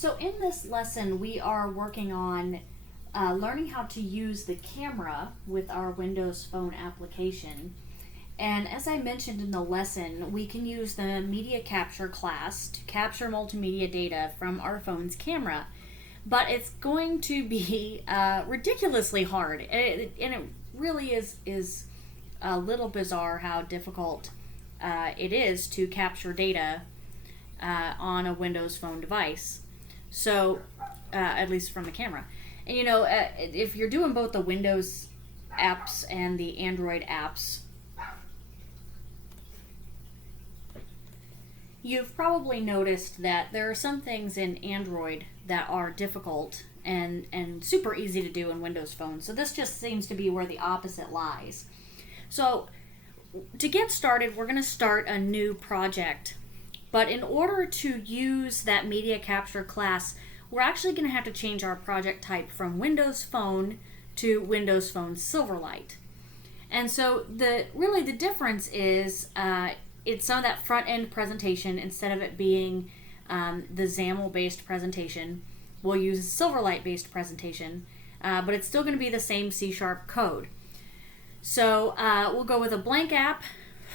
So in this lesson, we are working on learning how to use the camera with our Windows Phone application. And as I mentioned in the lesson, we can use the media capture class to capture multimedia data from our phone's camera. But it's going to be ridiculously hard. And it really is a little bizarre how difficult it is to capture data on a Windows Phone device. So, at least from the camera. And if you're doing both the Windows apps and the Android apps, you've probably noticed that there are some things in Android that are difficult and super easy to do in Windows Phone. So this just seems to be where the opposite lies. So to get started, we're going to start a new project. But in order to use that media capture class, we're actually going to have to change our project type from Windows Phone to Windows Phone Silverlight. And so the difference is it's some of that front end presentation. Instead of it being the XAML based presentation, we'll use a Silverlight based presentation, but it's still going to be the same C# code. So we'll go with a blank app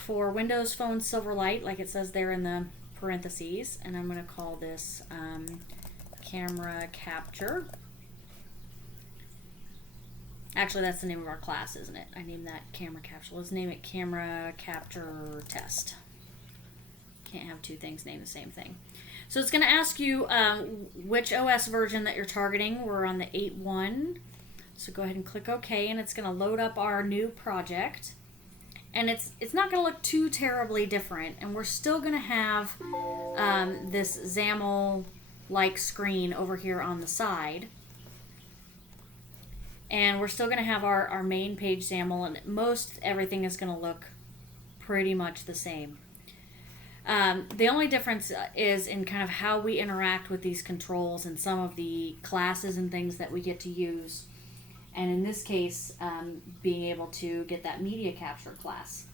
for Windows Phone Silverlight, like it says there in the parentheses, and I'm going to call this camera capture. Actually, that's the name of our class, isn't it? I named that camera capture. Let's name it camera capture test. Can't have two things named the same thing. So it's going to ask you which OS version that you're targeting. We're on the 8.1. So go ahead and click OK, and it's going to load up our new project. And it's not going to look too terribly different, and we're still going to have this XAML-like screen over here on the side. And we're still going to have our main page XAML, and most everything is going to look pretty much the same. The only difference is in kind of how we interact with these controls and some of the classes and things that we get to use. And in this case, being able to get that media capture class.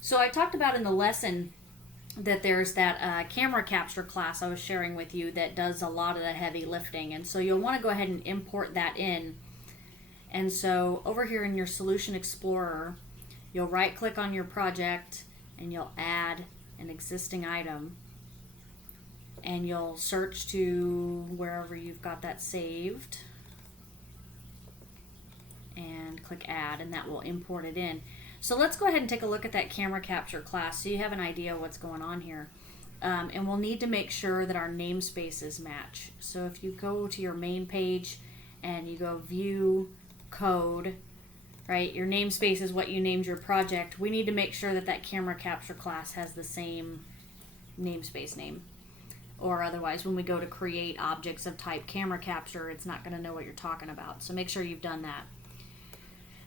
So I talked about in the lesson that there's that camera capture class I was sharing with you that does a lot of the heavy lifting. And so you'll want to go ahead and import that in. And so over here in your Solution Explorer, you'll right click on your project and you'll add an existing item. And you'll search to wherever you've got that saved. And click add, and that will import it in. So let's go ahead and take a look at that camera capture class so you have an idea what's going on here. And we'll need to make sure that our namespaces match. So if you go to your main page and you go view code, right, your namespace is what you named your project. We need to make sure that that camera capture class has the same namespace name. Or otherwise, when we go to create objects of type camera capture, it's not going to know what you're talking about. So make sure you've done that.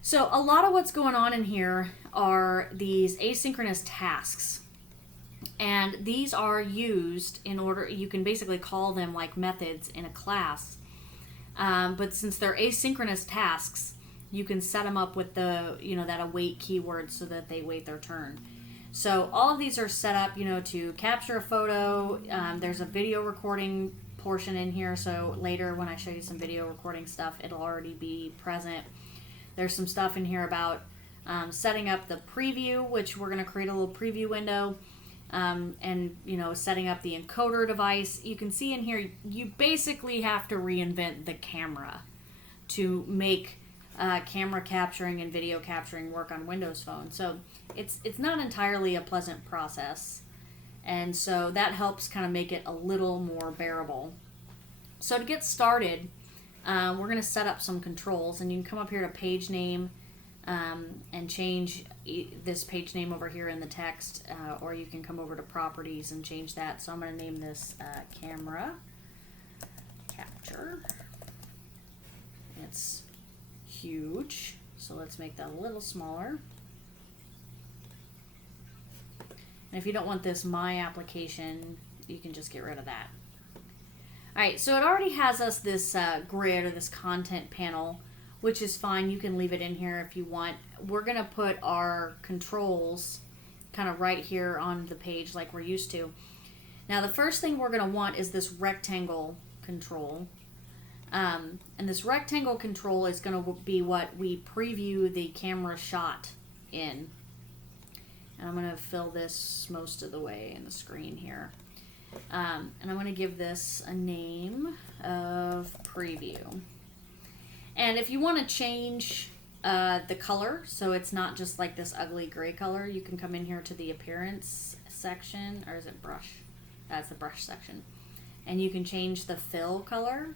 So a lot of what's going on in here are these asynchronous tasks. And these are used in order, you can basically call them like methods in a class. But since they're asynchronous tasks, you can set them up with the, that await keyword so that they wait their turn. So all of these are set up, to capture a photo. There's a video recording portion in here. So later when I show you some video recording stuff, it'll already be present. There's some stuff in here about setting up the preview, which we're going to create a little preview window, and setting up the encoder device. You can see in here, you basically have to reinvent the camera to make camera capturing and video capturing work on Windows Phone. So it's not entirely a pleasant process, and so that helps kind of make it a little more bearable. So to get started, we're going to set up some controls, and you can come up here to page name and change this page name over here in the text, or you can come over to properties and change that. So I'm going to name this camera capture. It's huge, so let's make that a little smaller. And if you don't want this my application, you can just get rid of that. Alright, so it already has us this grid or this content panel, which is fine. You can leave it in here if you want. We're going to put our controls kind of right here on the page like we're used to. Now the first thing we're going to want is this rectangle control. And this rectangle control is going to be what we preview the camera shot in. And I'm going to fill this most of the way in the screen here. And I'm going to give this a name of preview. And if you want to change the color, so it's not just like this ugly gray color, you can come in here to the appearance section, or is it brush? That's the brush section. And you can change the fill color.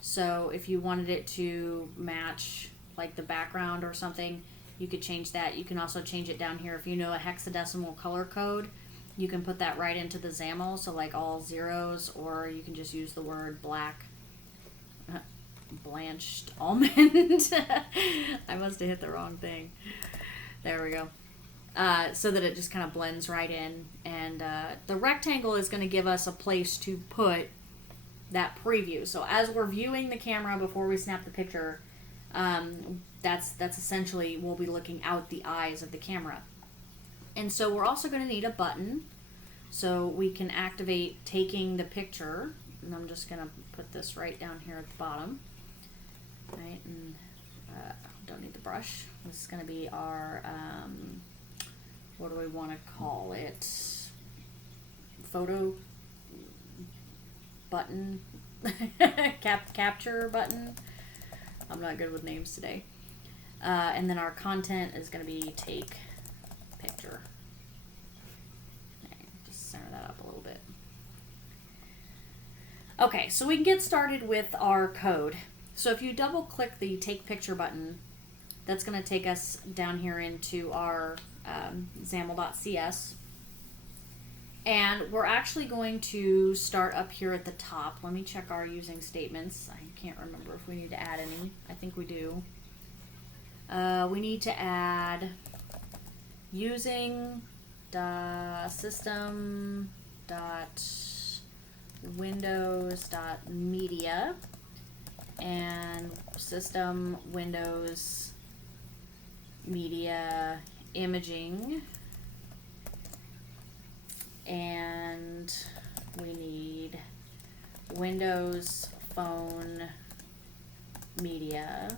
So if you wanted it to match like the background or something, you could change that. You can also change it down here. If you know a hexadecimal color code, you can put that right into the XAML, so like all zeros, or you can just use the word black. Blanched almond. I must have hit the wrong thing. There we go. So that it just kind of blends right in. And the rectangle is going to give us a place to put that preview. So as we're viewing the camera before we snap the picture, that's essentially, we'll be looking out the eyes of the camera. And so we're also going to need a button so we can activate taking the picture. And I'm just going to put this right down here at the bottom. Right, and don't need the brush. This is going to be our, what do we want to call it? Photo button, capture button. I'm not good with names today. And then our content is going to be take picture. Okay, just center that up a little bit. Okay, so we can get started with our code. So if you double click the take picture button, that's going to take us down here into our XAML.cs. And we're actually going to start up here at the top. Let me check our using statements. I can't remember if we need to add any. I think we do. We need to add using system.windows.media and system windows media imaging, and we need Windows phone media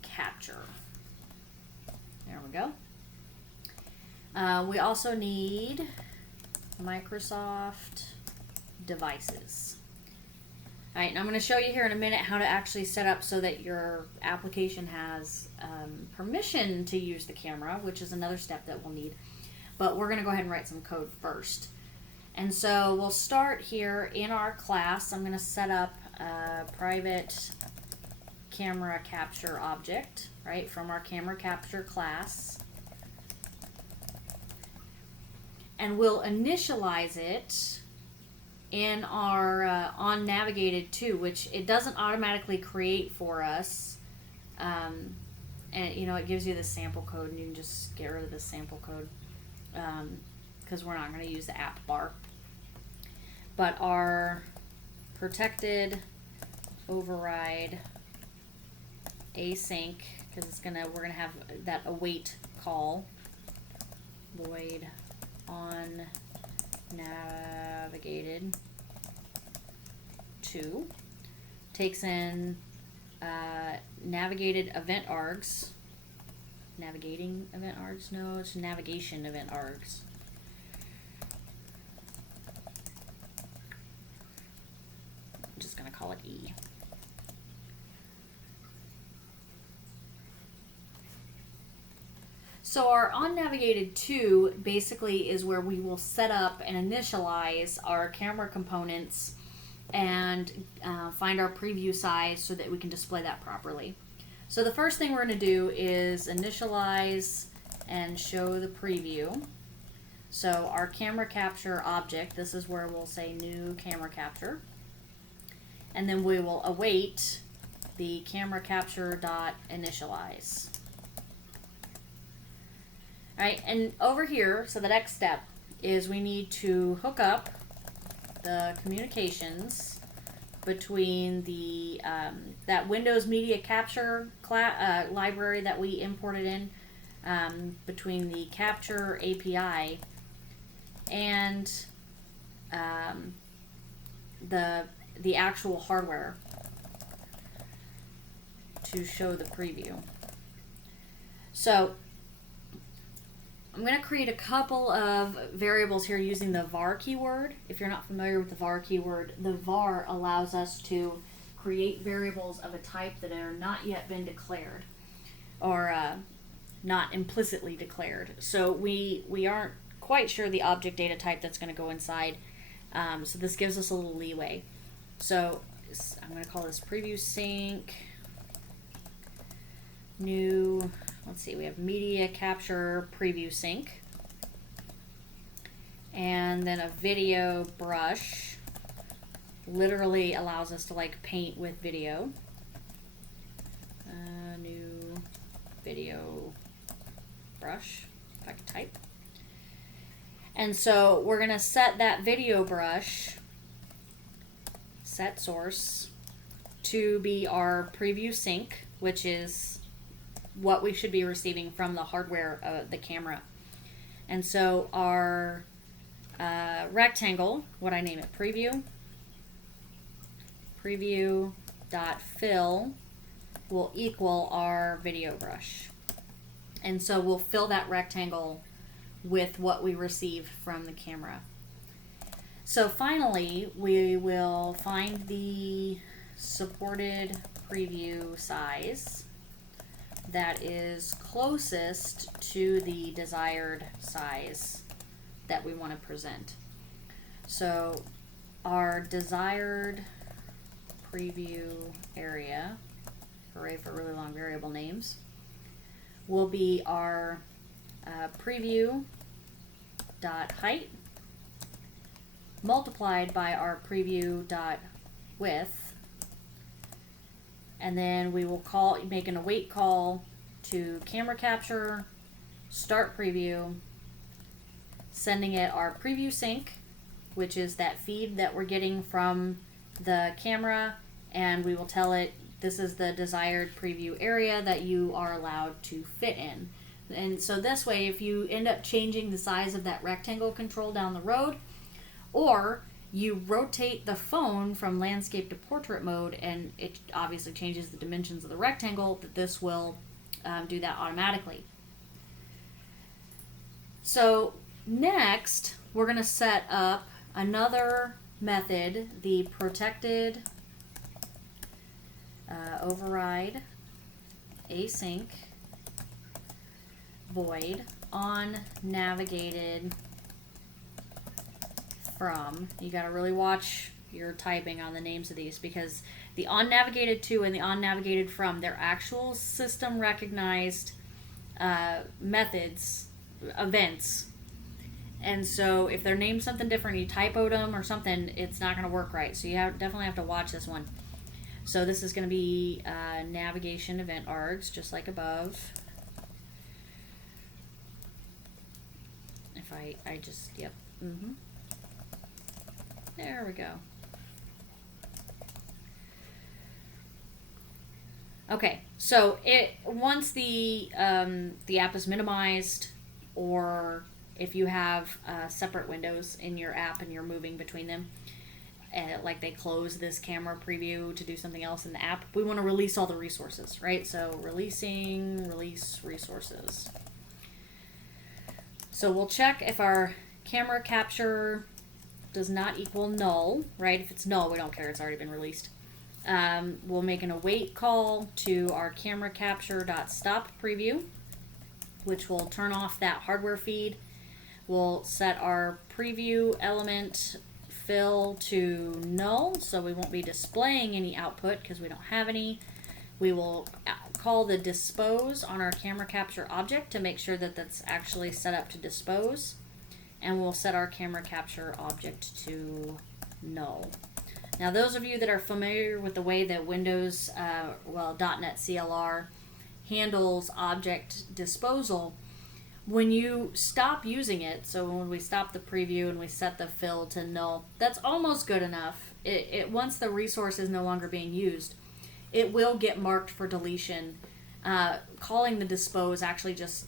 capture. There we go. We also need Microsoft devices. All right, and I'm going to show you here in a minute how to actually set up so that your application has permission to use the camera, which is another step that we'll need. But we're going to go ahead and write some code first. And so we'll start here in our class. I'm going to set up a private camera capture object, right, from our camera capture class. And we'll initialize it in our on navigated to, which it doesn't automatically create for us, and you know, it gives you the sample code, and you can just get rid of the sample code because we're not going to use the app bar. But our protected override async, because we're gonna have that await call, void on navigated to, takes in navigated event args. Navigating event args? No, it's navigation event args. I'm just going to call it E. So our onNavigated to basically is where we will set up and initialize our camera components and find our preview size so that we can display that properly. So the first thing we're going to do is initialize and show the preview. So our camera capture object, this is where we'll say new camera capture. And then we will await the camera capture dot initialize. All right, and over here, so the next step is we need to hook up the communications between the that Windows Media Capture library that we imported in, between the Capture API and the actual hardware to show the preview. So I'm going to create a couple of variables here using the var keyword. If you're not familiar with the var keyword, the var allows us to create variables of a type that are not yet been declared, or not implicitly declared. So we aren't quite sure the object data type that's going to go inside. So this gives us a little leeway. So I'm going to call this preview sync new. Let's see, we have media capture preview sync, and then a video brush literally allows us to like paint with video. New video brush, if I can type. And so we're going to set that video brush, set source, to be our preview sync, which is what we should be receiving from the hardware, the camera. And so our rectangle, what I name it, preview dot fill will equal our video brush. And so we'll fill that rectangle with what we receive from the camera. So finally, we will find the supported preview size that is closest to the desired size that we want to present. So our desired preview area, hooray for really long variable names, will be our preview dot height multiplied by our preview dot width, and then we will make an await call to camera capture, start preview, sending it our preview sync, which is that feed that we're getting from the camera, and we will tell it this is the desired preview area that you are allowed to fit in. And so this way, if you end up changing the size of that rectangle control down the road, or you rotate the phone from landscape to portrait mode and it obviously changes the dimensions of the rectangle, that this will do that automatically. So next, we're going to set up another method, the protected override async void on navigated from. You got to really watch your typing on the names of these, because the on navigated to and the on navigated from, they're actual system recognized methods, events. And so if they're named something different, you typoed them or something, it's not going to work right. So you definitely have to watch this one. So this is going to be navigation event args, just like above. If I just, yep. There we go. Okay, so once the app is minimized, or if you have separate windows in your app and you're moving between them, like they close this camera preview to do something else in the app, we want to release all the resources, right? So release resources. So we'll check if our camera capture does not equal null, right? If it's null, we don't care, it's already been released. We'll make an await call to our camera capture.stop preview, which will turn off that hardware feed. We'll set our preview element fill to null, so we won't be displaying any output because we don't have any. We will call the dispose on our camera capture object to make sure that that's actually set up to dispose, and we'll set our camera capture object to null. Now, those of you that are familiar with the way that Windows, .NET CLR handles object disposal, when you stop using it, so when we stop the preview and we set the fill to null, that's almost good enough. Once the resource is no longer being used, it will get marked for deletion. Calling the dispose actually just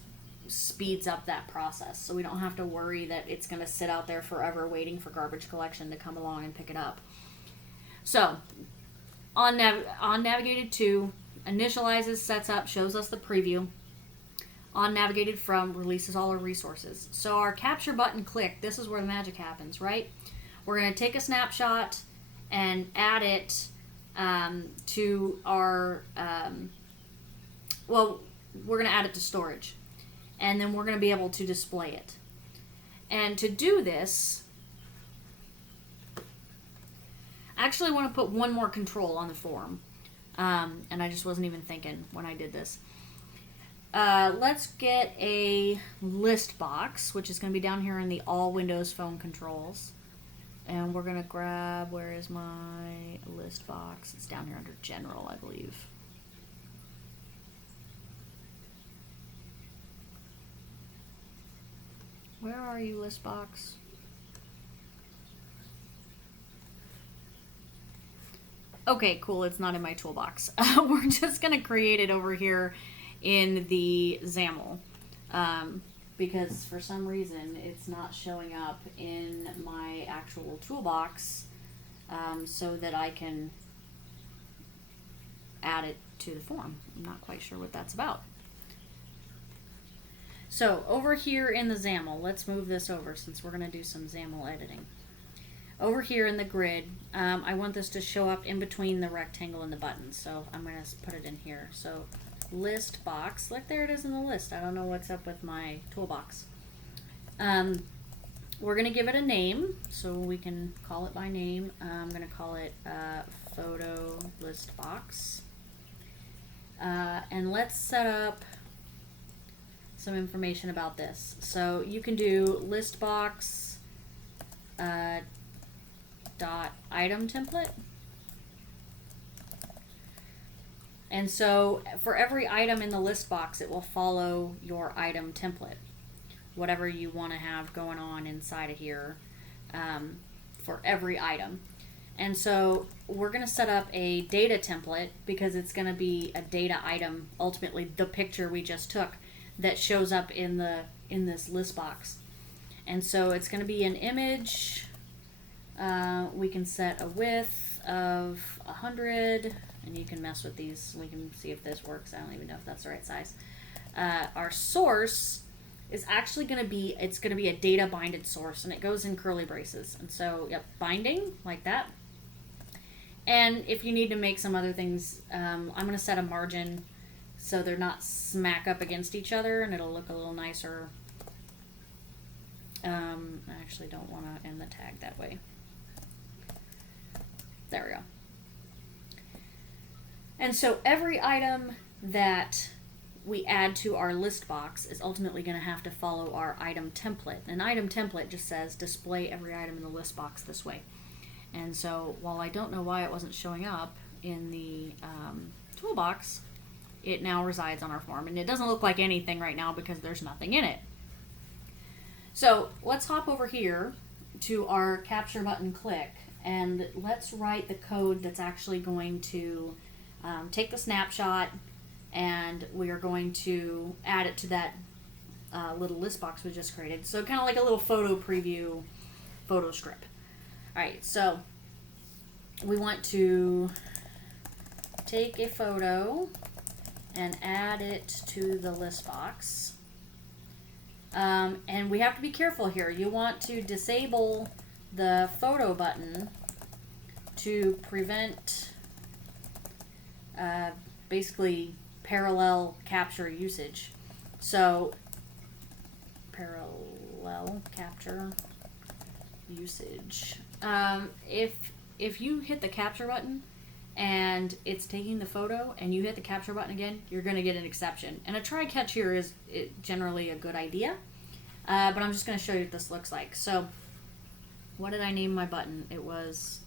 speeds up that process, so we don't have to worry that it's going to sit out there forever waiting for garbage collection to come along and pick it up. So on navigated to, initializes, sets up, shows us the preview. On navigated from, releases all our resources. So our capture button click, this is where the magic happens, right? We're going to take a snapshot and add it to our, well, we're going to add it to storage. And then we're going to be able to display it. And to do this, I actually want to put one more control on the form. And I just wasn't even thinking when I did this. Let's get a list box, which is going to be down here in the all Windows Phone controls. And we're going to grab, where is my list box? It's down here under General, I believe. Where are you, list box? Okay, cool. It's not in my toolbox. We're just going to create it over here in the XAML because for some reason it's not showing up in my actual toolbox so that I can add it to the form. I'm not quite sure what that's about. So over here in the XAML, let's move this over since we're going to do some XAML editing. Over here in the grid, I want this to show up in between the rectangle and the button, so I'm going to put it in here. So list box, look, there it is in the list. I don't know what's up with my toolbox. We're going to give it a name, so we can call it by name. I'm going to call it photo list box. And let's set up some information about this. So you can do list box dot item template. And so for every item in the list box, it will follow your item template, whatever you want to have going on inside of here for every item. And so we're going to set up a data template because it's going to be a data item, ultimately the picture we just took, that shows up in this list box. And so it's going to be an image. We can set a width of 100, and you can mess with these. We can see if this works. I don't even know if that's the right size. Our source is actually going to be, it's going to be a data binded source, and it goes in curly braces. And so, yep, binding like that. And if you need to make some other things, I'm going to set a margin so they're not smack up against each other, and it'll look a little nicer. I actually don't want to end the tag that way. There we go. And so every item that we add to our list box is ultimately going to have to follow our item template. An item template just says display every item in the list box this way. And so while I don't know why it wasn't showing up in the toolbox, it now resides on our form. And it doesn't look like anything right now because there's nothing in it. So let's hop over here to our capture button click, and let's write the code that's actually going to take the snapshot, and we are going to add it to that little list box we just created. So kind of like a little photo preview photo strip. All right, so we want to take a photo and add it to the list box. And we have to be careful here. You want to disable the photo button to prevent basically parallel capture usage. So parallel capture usage. If you hit the capture button and it's taking the photo and you hit the capture button again, you're going to get an exception. And a try catch here is generally a good idea, but I'm just going to show you what this looks like. So what did I name my button? It was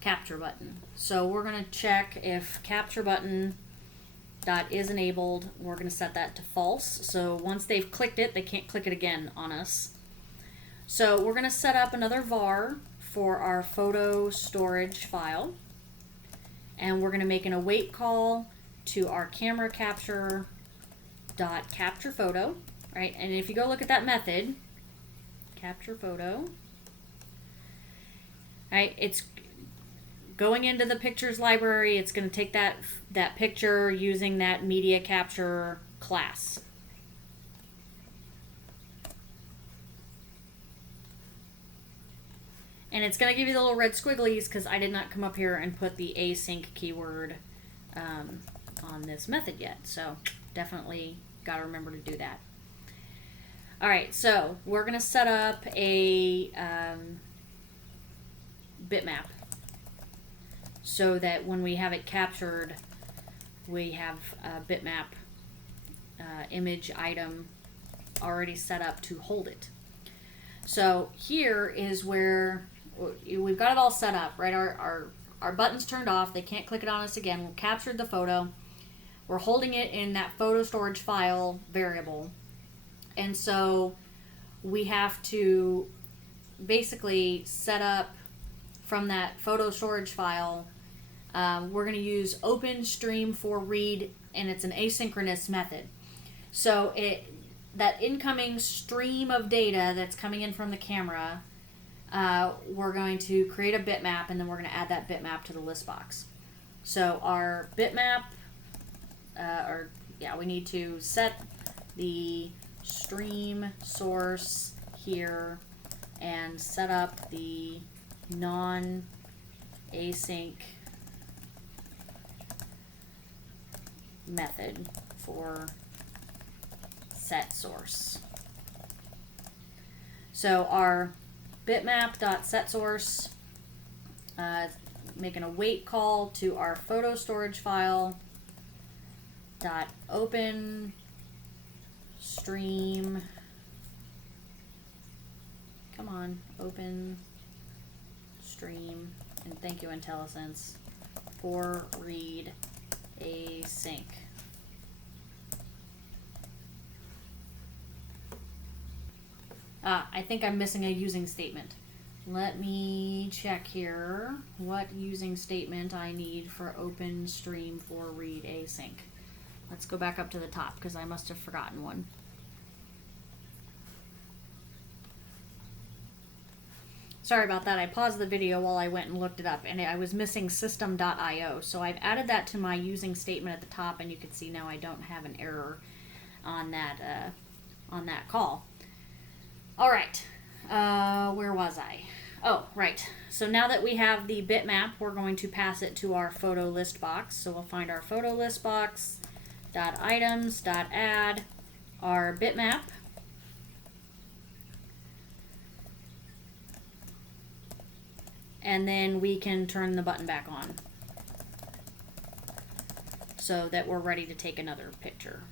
capture button. So we're going to check if capture button dot is enabled. We're going to set that to false. So once they've clicked it, they can't click it again on us. So we're going to set up another var for our photo storage file. And we're going to make an await call to our camera capture dot capture photo, right? And if you go look at that method, capture photo, right? It's going into the pictures library, it's going to take that picture using that media capture class. And it's going to give you the little red squigglies because I did not come up here and put the async keyword on this method yet. So definitely got to remember to do that. All right, so we're going to set up a bitmap so that when we have it captured, we have a bitmap image item already set up to hold it. So here is where we've got it all set up, right? Our button's turned off. They can't click it on us again. We've captured the photo. We're holding it in that photo storage file variable. And so we have to basically set up from that photo storage file. We're going to use open stream for read, and it's an asynchronous method. So that incoming stream of data that's coming in from the camera, we're going to create a bitmap, and then we're going to add that bitmap to the list box. So our bitmap, we need to set the stream source here and set up the non-async method for set source. So our bitmap.setSource, making a wait call to our photo storage file dot open stream, come on, open stream, and thank you IntelliSense, for read async. I think I'm missing a using statement. Let me check here what using statement I need for open stream for read async. Let's go back up to the top because I must have forgotten one. Sorry about that. I paused the video while I went and looked it up, and I was missing system.io. So I've added that to my using statement at the top, and you can see now I don't have an error on that call. All right, where was I? Oh, right. So now that we have the bitmap, we're going to pass it to our photo list box. So we'll find our photo list box, .items, .add, our bitmap. And then we can turn the button back on so that we're ready to take another picture.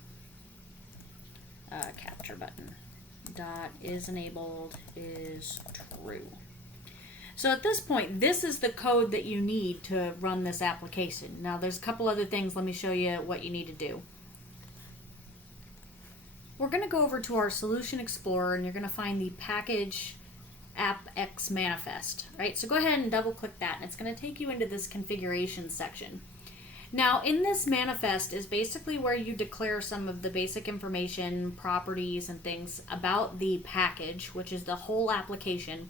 Capture button. Dot is enabled is true. So at this point, this is the code that you need to run this application. Now there's a couple other things. Let me show you what you need to do. We're going to go over to our Solution Explorer, and you're going to find the package AppX manifest, right? So go ahead and double click that, and it's going to take you into this configuration section. Now in this manifest is basically where you declare some of the basic information, properties, and things about the package, which is the whole application,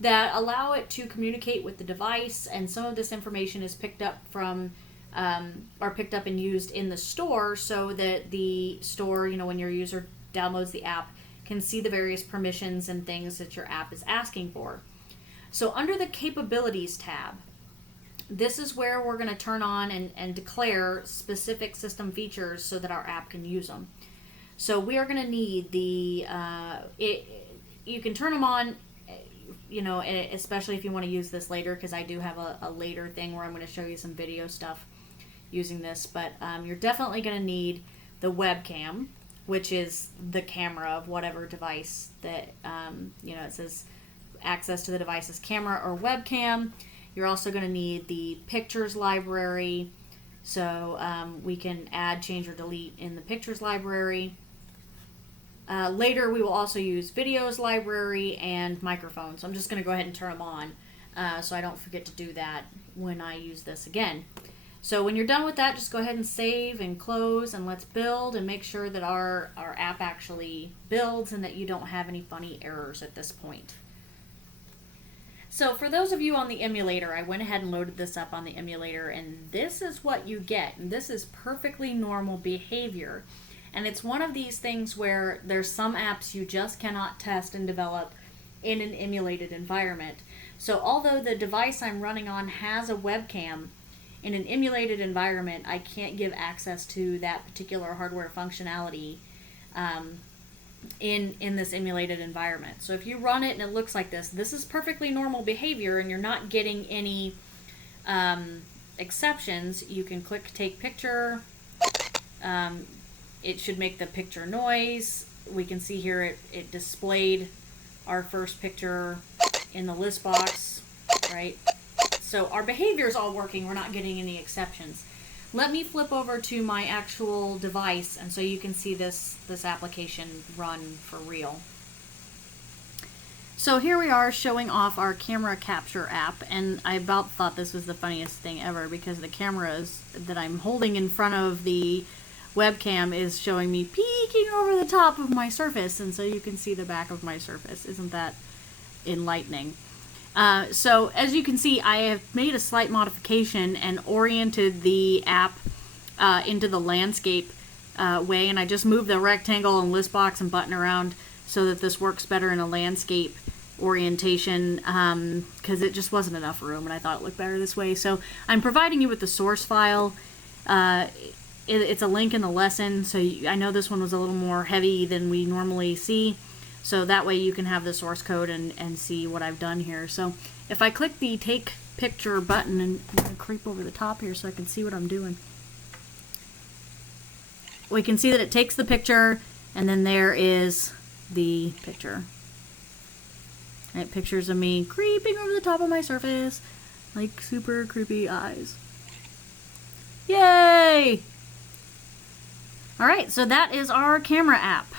that allow it to communicate with the device. And some of this information is picked up from picked up and used in the store, so that the store, when your user downloads the app, can see the various permissions and things that your app is asking for. So under the Capabilities tab, this is where we're going to turn on and declare specific system features so that our app can use them. So we are going to need the, you can turn them on, especially if you want to use this later, because I do have a later thing where I'm going to show you some video stuff using this. But you're definitely going to need the webcam, which is the camera of whatever device that, it says access to the device's camera or webcam. You're also going to need the pictures library, so we can add, change, or delete in the pictures library. Later we will also use videos library and microphones. So I'm just going to go ahead and turn them on so I don't forget to do that when I use this again. So when you're done with that, just go ahead and save and close, and let's build and make sure that our app actually builds and that you don't have any funny errors at this point. So for those of you on the emulator, I went ahead and loaded this up on the emulator, and this is what you get. And this is perfectly normal behavior. And it's one of these things where there's some apps you just cannot test and develop in an emulated environment. So although the device I'm running on has a webcam, in an emulated environment, I can't give access to that particular hardware functionality in this emulated environment. So if you run it and it looks like this is perfectly normal behavior and you're not getting any exceptions. You can click take picture. It should make the picture noise. We can see here it displayed our first picture in the list box, right? So our behavior is all working. We're not getting any exceptions. Let me flip over to my actual device, and so you can see this application run for real. So here we are showing off our camera capture app, and I about thought this was the funniest thing ever because the cameras that I'm holding in front of the webcam is showing me peeking over the top of my surface, and so you can see the back of my surface. Isn't that enlightening? So as you can see, I have made a slight modification and oriented the app into the landscape way, and I just moved the rectangle and list box and button around so that this works better in a landscape orientation because it just wasn't enough room and I thought it looked better this way. So I'm providing you with the source file. It's a link in the lesson, so I know this one was a little more heavy than we normally see. So that way you can have the source code and see what I've done here. So if I click the take picture button, and I'm going to creep over the top here so I can see what I'm doing. We can see that it takes the picture and then there is the picture. Right, pictures of me creeping over the top of my surface like super creepy eyes. Yay! Alright, so that is our camera app.